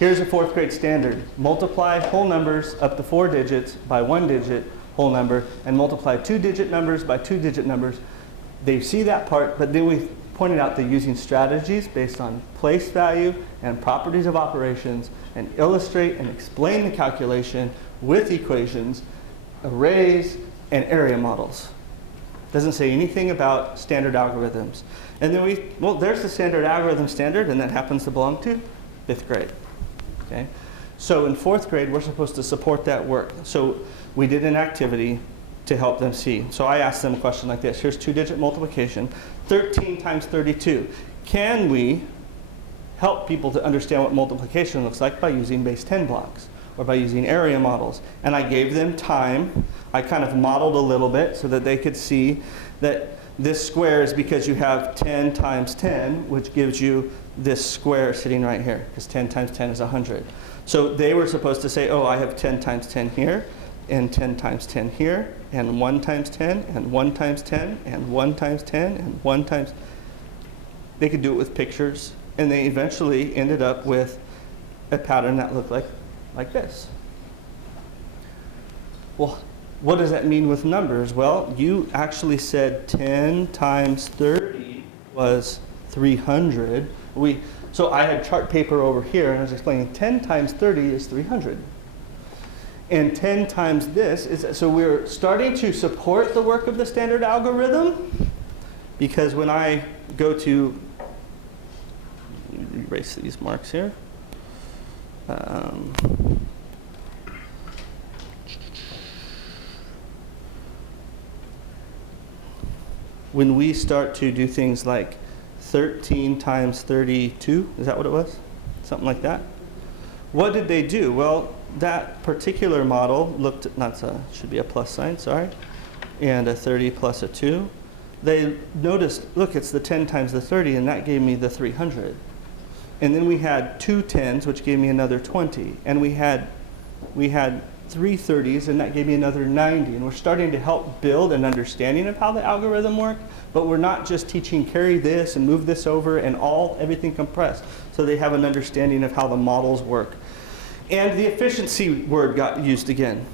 Here's a 4th grade standard. Multiply whole numbers up to 4 digits by 1 digit whole number, and multiply 2-digit numbers by 2-digit numbers. They see that part, but then we pointed out they're using strategies based on place value and properties of operations, and illustrate and explain the calculation with equations, arrays, and area models. Doesn't say anything about standard algorithms. And then well, there's the standard algorithm standard, and that happens to belong to 5th grade. Okay? So in 4th grade, we're supposed to support that work. So we did an activity to help them see. So I asked them a question like this. Here's 2-digit multiplication, 13 times 32. Can we help people to understand what multiplication looks like by using base 10 blocks or by using area models? And I gave them time. I kind of modeled a little bit so that they could see that this square is because you have 10 times 10, which gives you this square sitting right here, because 10 times 10 is 100. So they were supposed to say, oh, I have 10 times 10 here, and 10 times 10 here, and 1 times 10, and 1 times 10, and 1 times 10, and 1 times. They could do it with pictures, and they eventually ended up with a pattern that looked like this. Well, what does that mean with numbers? Well, you actually said 10 times 30 was 300. So I had chart paper over here, and I was explaining 10 times 30 is 300. And 10 times this is, so we're starting to support the work of the standard algorithm, because when I go to, erase these marks here. When we start to do things like 13 times 32, is that what it was? Something like that. What did they do? Well, that particular model looked at, should be a plus sign, sorry, and a 30 plus a 2. They noticed, look, it's the 10 times the 30, and that gave me the 300. And then we had 2 10s, which gave me another 20. And we had 3 30s, and that gave me another 90. And we're starting to help build an understanding of how the algorithm works, but we're not just teaching carry this and move this over and everything compressed. So they have an understanding of how the models work. And the efficiency word got used again.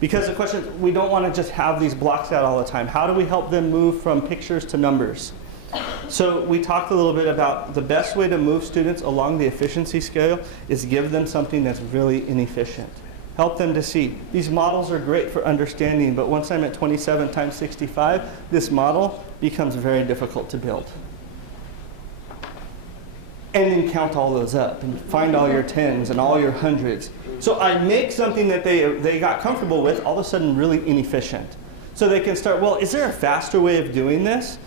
Because the question is, we don't want to just have these blocks out all the time. How do we help them move from pictures to numbers? So we talked a little bit about the best way to move students along the efficiency scale is give them something that's really inefficient. Help them to see. These models are great for understanding, but once I'm at 27 times 65, this model becomes very difficult to build. And then count all those up and find all your 10s and all your 100s. So I make something that they got comfortable with all of a sudden really inefficient. So they can start, well, is there a faster way of doing this?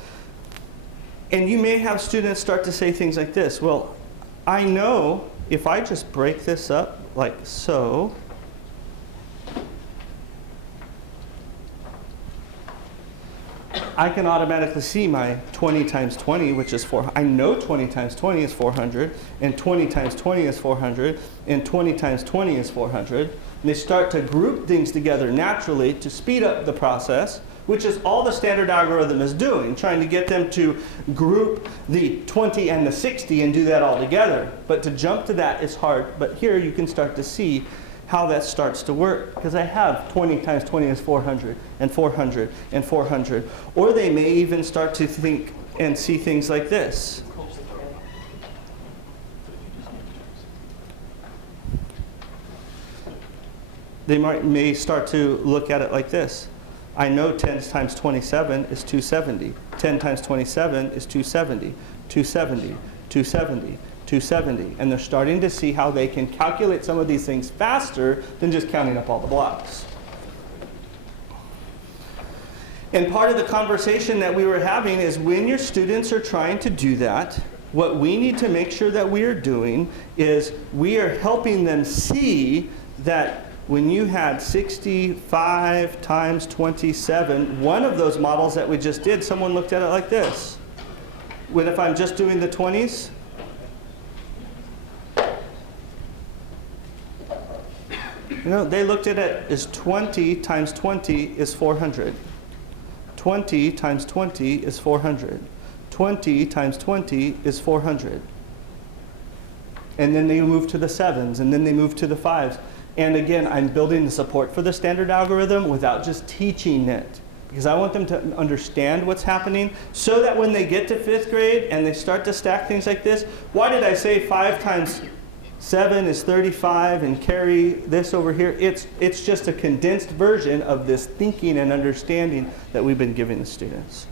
And you may have students start to say things like this. Well, I know if I just break this up like so, I can automatically see my 20 times 20, which is 400. I know 20 times 20 is 400, and 20 times 20 is 400, and 20 times 20 is 400. And they start to group things together naturally to speed up the process, which is all the standard algorithm is doing, trying to get them to group the 20 and the 60 and do that all together. But to jump to that is hard. But here you can start to see how that starts to work, because I have 20 times 20 is 400, and 400, and 400. Or they may even start to think and see things like this. They may start to look at it like this. I know 10 times 27 is 270. 10 times 27 is 270. 270, 270. 270, and they're starting to see how they can calculate some of these things faster than just counting up all the blocks. And part of the conversation that we were having is when your students are trying to do that, what we need to make sure that we are doing is we are helping them see that when you had 65 times 27, one of those models that we just did, someone looked at it like this. When if I'm just doing the 20s, they looked at it as 20 times 20 is 400. 20 times 20 is 400. 20 times 20 is 400. And then they move to the 7s, and then they move to the 5s. And again, I'm building the support for the standard algorithm without just teaching it, because I want them to understand what's happening so that when they get to 5th grade and they start to stack things like this, why did I say 5 times 7 is 35 and carry this over here? It's just a condensed version of this thinking and understanding that we've been giving the students.